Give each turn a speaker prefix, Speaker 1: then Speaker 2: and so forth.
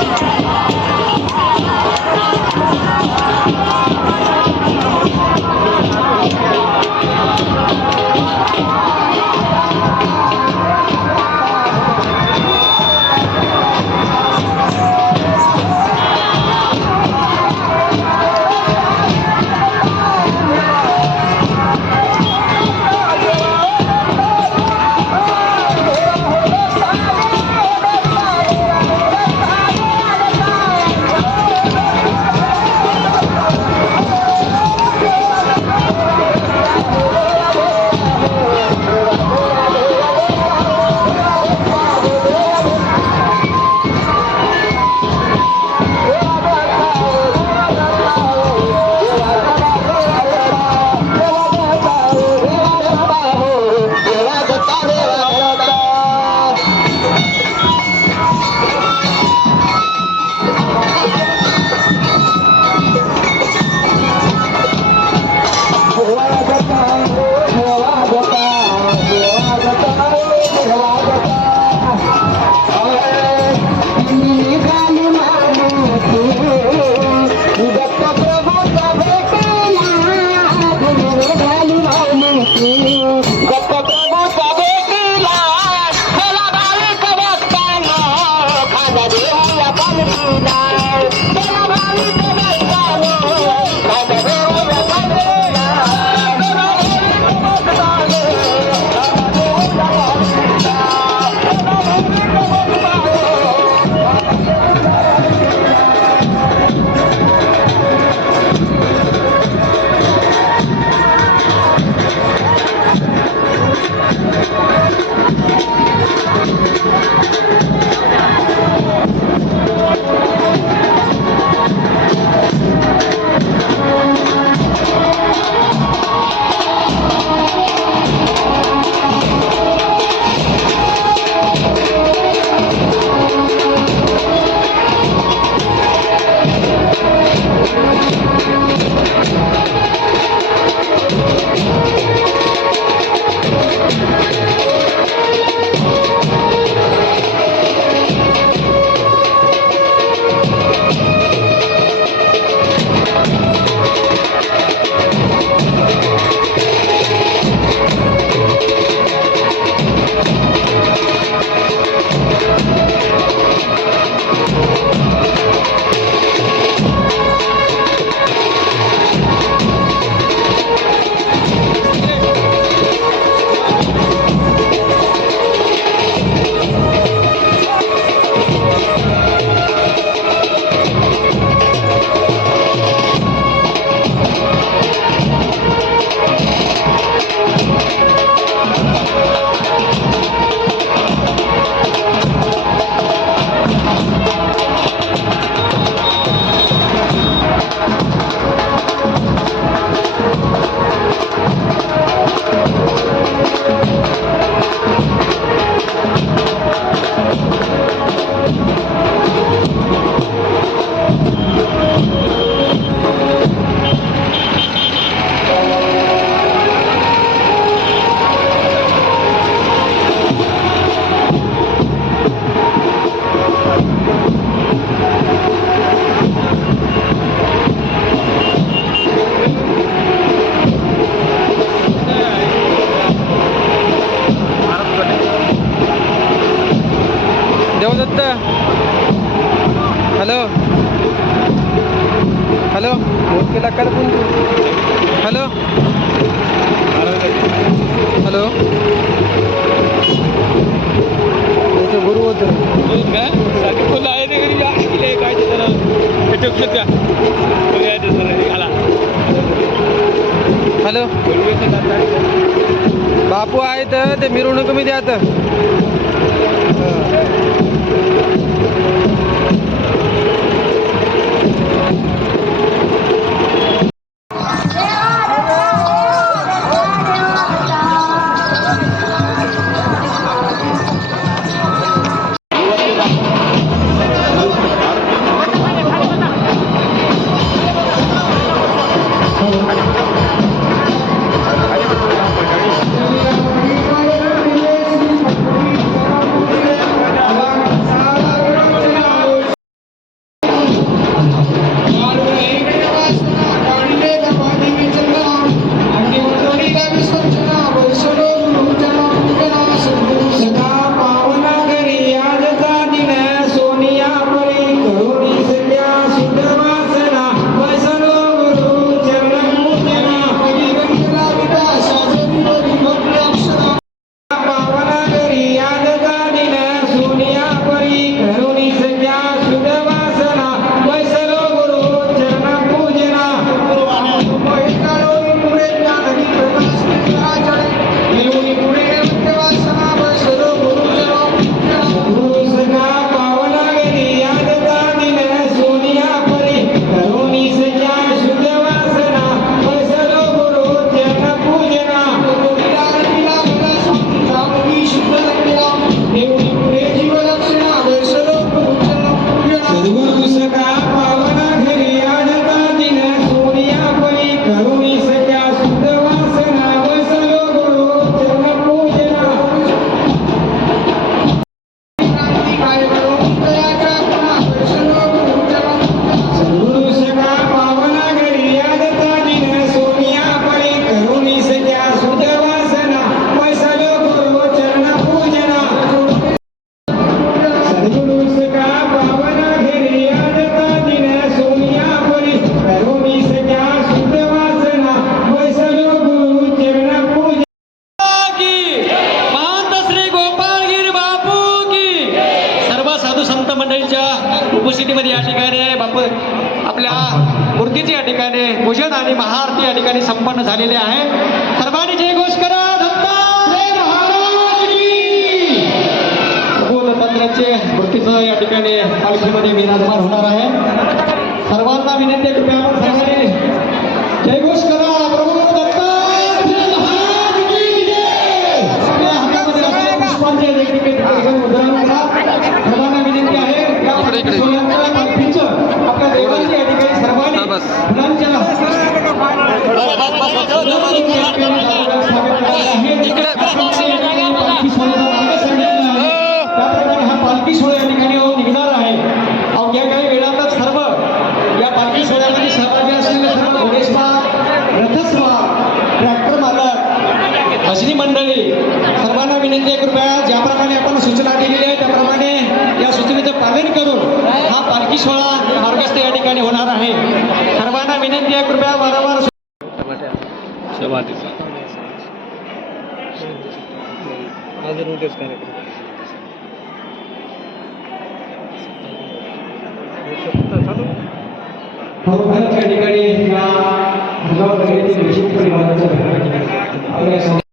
Speaker 1: Thank you. Hello तुमचं गुरु होतं. Hello. बापू आहेत ते मिरवणुकीमध्ये आता.
Speaker 2: संपन्न झालेले आहे. सर्वांनी जय घोष करा. दत्तात्रय महाराज तंत्राचे मूर्तीचं या ठिकाणी पालखीमध्ये विराजमान होणार आहे. सर्वांना विनंती कृपया आपण सर्वांनी जय घोष करा. प्रभू दत्तात्रय महाराज की जय. आपल्या हातामध्ये असलेल्या पुष्पांचे देखील ठिकाणी उधळण करा सर्वांना विनंती आहे या सोहळ्याच्या पालखीचं आपल्या देवाची या ठिकाणी सर्वांनी
Speaker 1: हा, बस.
Speaker 2: फुलांच्या
Speaker 1: इकडे.
Speaker 2: पालखी सोहळ्याचा मार्ग सांगितला आहे. त्याप्रमाणे हा पालखी सोहळा या ठिकाणी येऊन निघणार आहे अवघ्या काही वेळातच सर्व या पालखी सोहळ्यामध्ये सहभागी असलेले सर्व घोडेस्वार रथस्वार ट्रॅक्टर मालक भजनी मंडळी सर्वांना विनंती आहे कृपया ज्याप्रमाणे आपण सूचना दिलेली आहे त्याप्रमाणे या सूचनेचं पालन करून हा पालखी सोहळा मार्गस्थ या ठिकाणी होणार आहे. सर्वांना विनंती आहे कृपया वारंवार या ठिकाणी या